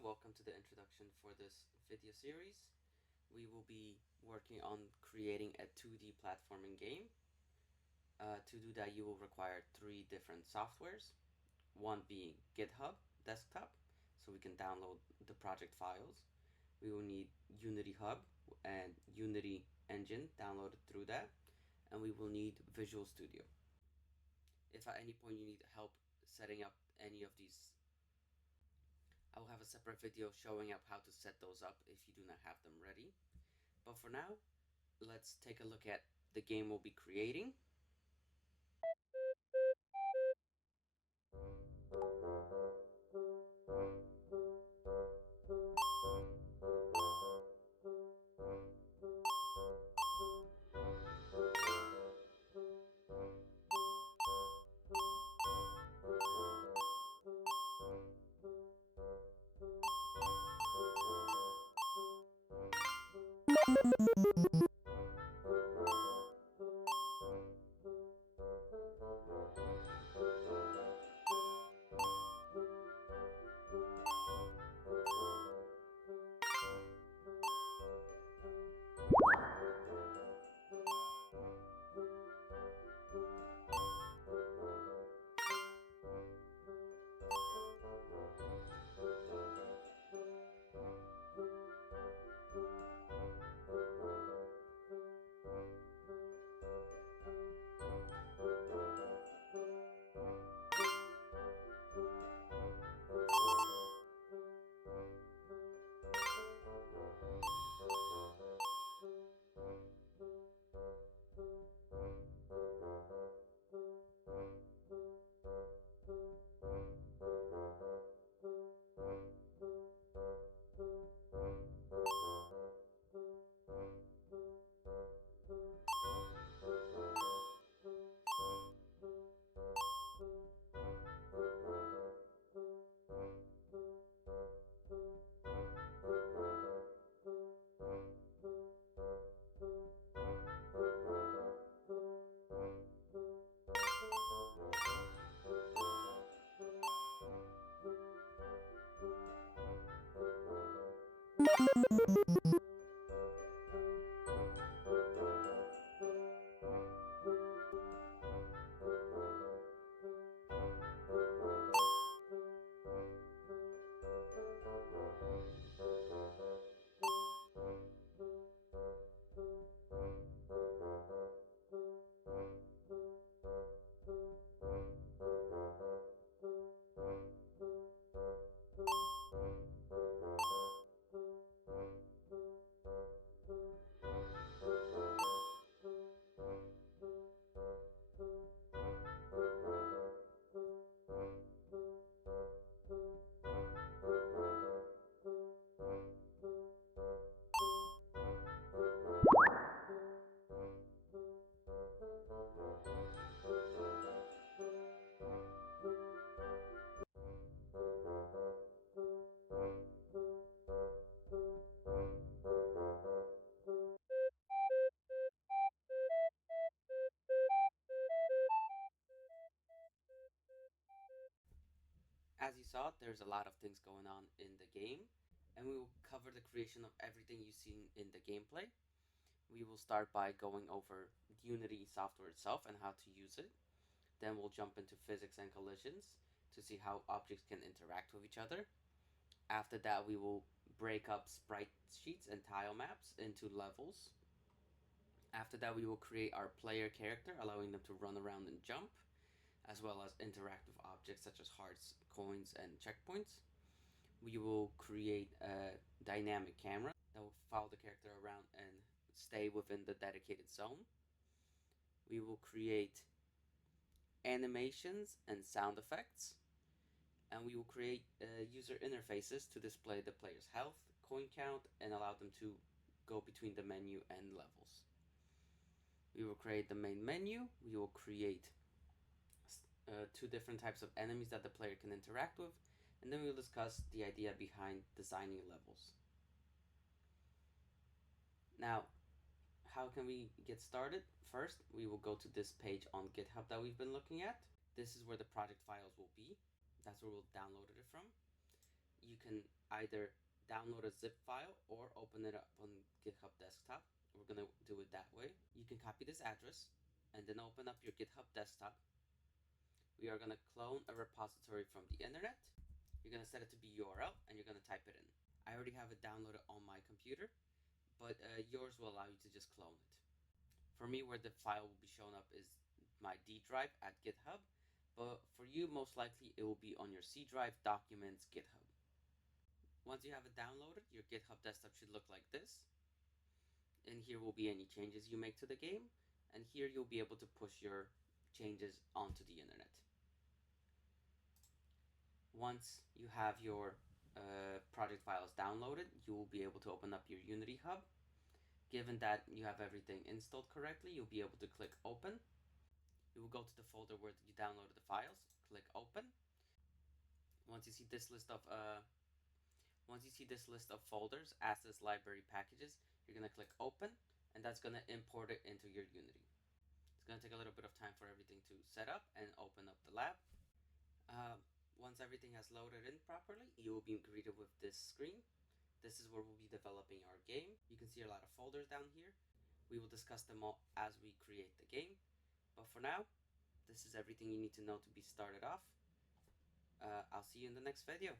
everyone, welcome to the introduction for this video series. We will be working on creating a 2D platforming game. To do that, you will require three different softwares, one being GitHub Desktop, so we can download the project files. We will need Unity Hub and Unity Engine downloaded through that, and we will need Visual Studio. If at any point you need help setting up any of these, I will have a separate video showing up how to set those up if you do not have them ready. But for now, let's take a look at the game we'll be creating. As you saw, there's a lot of things going on in the game, and we will cover the creation of everything you've seen in the gameplay. We will start by going over Unity software itself and how to use it. Then we'll jump into physics and collisions to see how objects can interact with each other. After that, we will break up sprite sheets and tile maps into levels. After that, we will create our player character, allowing them to run around and jump, as well as interact with objects such as hearts, coins, and checkpoints. We will create a dynamic camera that will follow the character around and stay within the dedicated zone. We will create animations and sound effects, and we will create user interfaces to display the player's health, coin count, and allow them to go between the menu and levels. We will create the main menu. We will create two different types of enemies that the player can interact with, and then we'll discuss the idea behind designing levels. Now, how can we get started? First, we will go to this page on GitHub that we've been looking at. This is where the project files will be. That's where we'll download it from. you can either download a zip file or open it up on GitHub desktop. We're gonna do it that way. You can copy this address and then open up your GitHub desktop. We are gonna clone a repository from the internet. You're gonna set it to be URL and you're gonna type it in. I already have it downloaded on my computer, but yours will allow you to just clone it. For me, where the file will be shown up is my D drive at GitHub, but for you, most likely it will be on your C drive, Documents, GitHub. Once you have it downloaded, your GitHub desktop should look like this. And here will be any changes you make to the game, and here you'll be able to push your changes onto the internet. Once you have your project files downloaded, you will be able to open up your Unity Hub. Given that you have everything installed correctly, you'll be able to click open. You will go to the folder where you downloaded the files, click open. Once you see this list of folders, assets, library, packages, you're gonna click open, and that's gonna import it into your Unity. It's gonna take a little bit of time for everything to set up and open up the lab. Once everything has loaded in properly, you will be greeted with this screen. This is where we'll be developing our game. You can see a lot of folders down here. We will discuss them all as we create the game. But for now, this is everything you need to know to be started off. I'll see you in the next video.